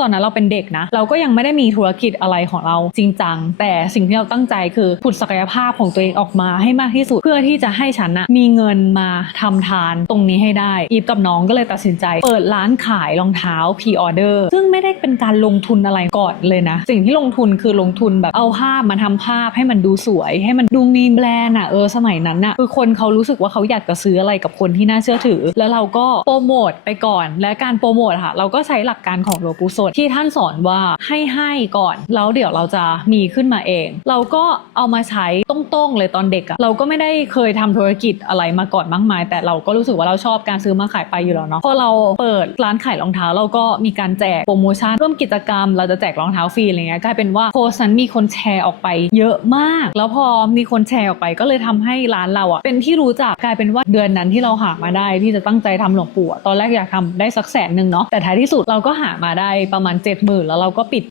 ตอนนั้นเราเป็นเด็กนะ เราก็ยังไม่ได้มีธุรกิจอะไรของเราจริงจัง แต่สิ่งที่เราตั้งใจคือผุดศักยภาพของตัวเองออกมาให้มากที่สุด เพื่อที่จะให้ฉันนะมีเงินมาทำทานตรงนี้ให้ได้ อีฟกับน้องก็เลยตัดสินใจ เปิดร้านขายรองเท้าพรีออเดอร์ซึ่งไม่ได้เป็นการลงทุนอะไรก่อนเลยนะ สิ่งที่ลงทุนคือลงทุนแบบเอาภาพมาทำภาพให้มันดูสวย ให้มันดูมีแบรนด์อะเออสมัยนั้นอะคือคนเขารู้สึกว่าเขาอยากจะซื้ออะไรกับคนที่น่าเชื่อถือ แล้วเราก็โปรโมทไปก่อน และการโปรโมทค่ะ เราก็ใช้หลักการของหลวงปู่สดที่ท่านสอนว่าให้ให้ก่อน แล้วเดี๋ยวเราจะมีขึ้นมาเอง เราก็เอามาใช้ตรงๆเลยตอนเด็กอะเราก็ไม่ได้เคยทำธุรกิจอะไรมาก่อนมากมาย แต่เราก็รู้สึกว่าเราชอบการซื้อมาขายไปอยู่แล้วเนาะพอเราเปิดร้านขายรองเท้าเราก็มีการแจกโปรโมชั่นร่วมกิจกรรม เราจะแจกรองเท้าฟรีอะไรเงี้ยกลายเป็นว่าโพสต์นั้นมีคนแชร์ออกไปเยอะมาก แล้วพอมีคนแชร์ออกไปก็เลยทำให้ร้านเราอะเป็นที่รู้จักกลายเป็นว่าเดือนนั้นที่เราหามาได้ที่จะตั้งใจทำหลวงปู่ตอนแรกอยากทำได้สักแสนหนึ่งเนาะแต่ท้ายที่สุดเราก็หามาได้ประประมาณเจ็ดหมื่นแล้วเราก็ปิด